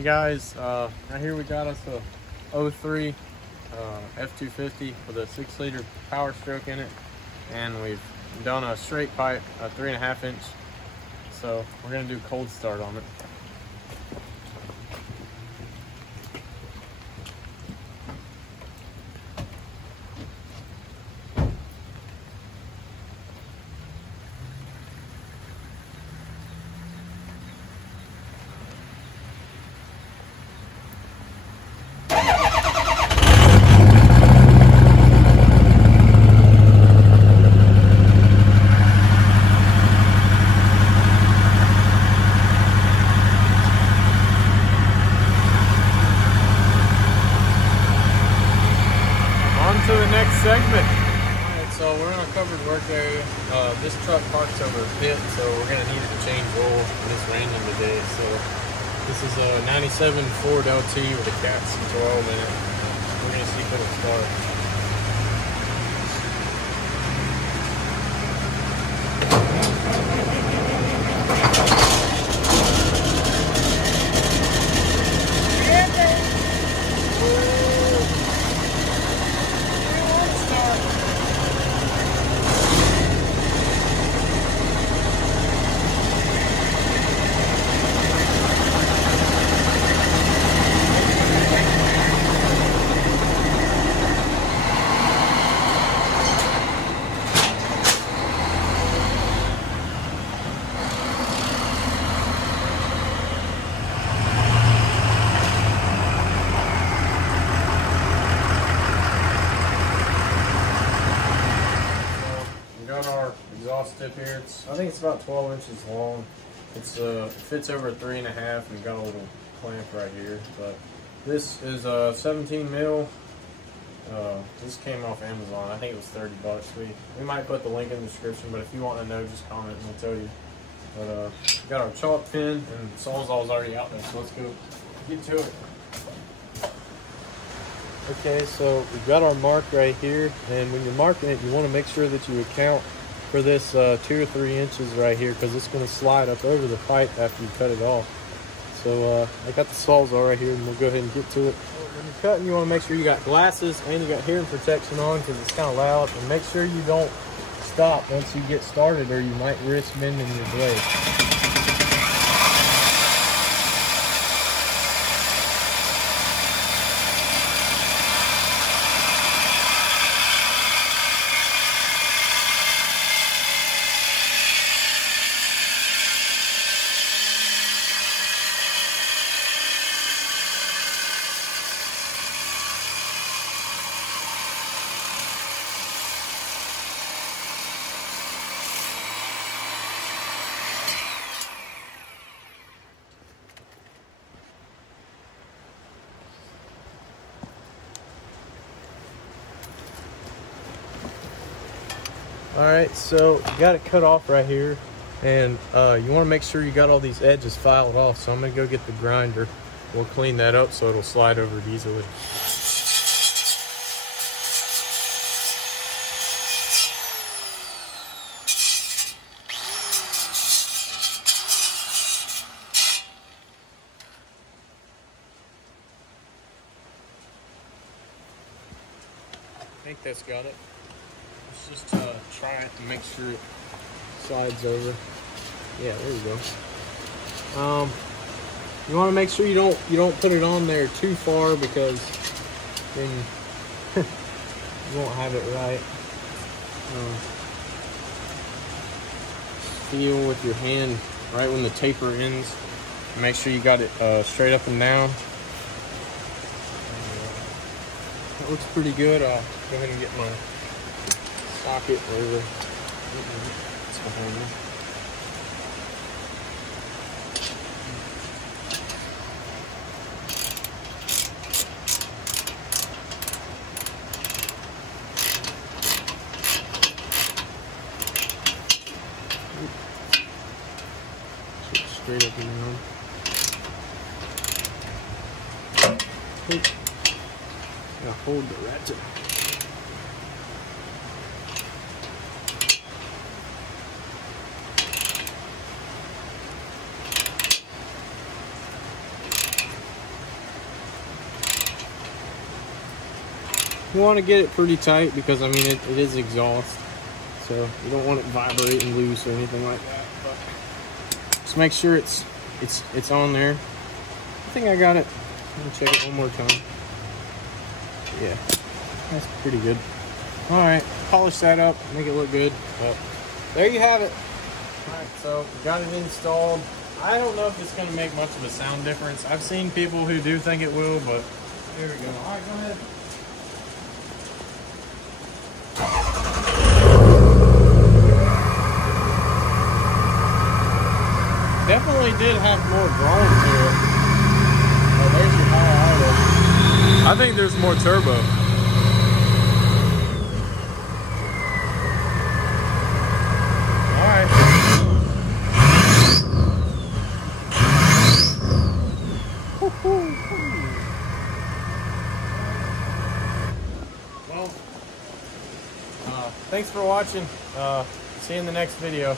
Hey guys, right here we got us a 03 F250 with a 6-liter Power Stroke in it, and we've done a straight pipe, a 3.5 inch. So we're gonna do cold start on it. To the next segment. Alright, so we're in a covered work area. This truck parks over a pit, so we're going to need it to change oil, and it's raining today. So this is a 97 Ford LT with a Cat C12 in it. We're going to see if it'll start. Our exhaust tip here, I think it's about 12 inches long. It's it fits over 3.5 and got a little clamp right here. But this is 17 mil. This came off Amazon. I think it was 30 bucks. We might put the link in the description, but if you want to know, just comment and we'll tell you. But we got our chalk pin, and Sawzall's already out there, so let's go get to it. Okay, so we've got our mark right here, and when you're marking it, you want to make sure that you account for this 2 or 3 inches right here, because it's going to slide up over the pipe after you cut it off. So I got the Sawzall right here, and we'll go ahead and get to it. When you're cutting, you want to make sure you got glasses and you got hearing protection on, because it's kind of loud, and make sure you don't stop once you get started, or you might risk bending your blade. Alright, so you got it cut off right here, and you want to make sure you got all these edges filed off, so I'm going to go get the grinder. We'll clean that up so it'll slide over it easily. I think that's got it. Let's just try it and make sure it slides over. Yeah, there you go. You want to make sure you don't put it on there too far, because then you won't have it right. Feel with your hand right when the taper ends. Make sure you got it straight up and down. That looks pretty good. I'll go ahead and get my socket over. It's behind me. Straight up and down. Gotta hold the ratchet. You want to get it pretty tight because I mean it is exhaust, so you don't want it vibrating loose or anything like that. But just make sure it's on there. I think I got it. Let me check it one more time. Yeah, that's pretty good. All right, polish that up, make it look good. But there you have it. All right, so got it installed. I don't know if it's going to make much of a sound difference. I've seen people who do think it will, but there we go. All right, go ahead. Definitely did have more groan to it. Oh, there's your high idle. I think there's more turbo. Alright. Well, thanks for watching. See you in the next video.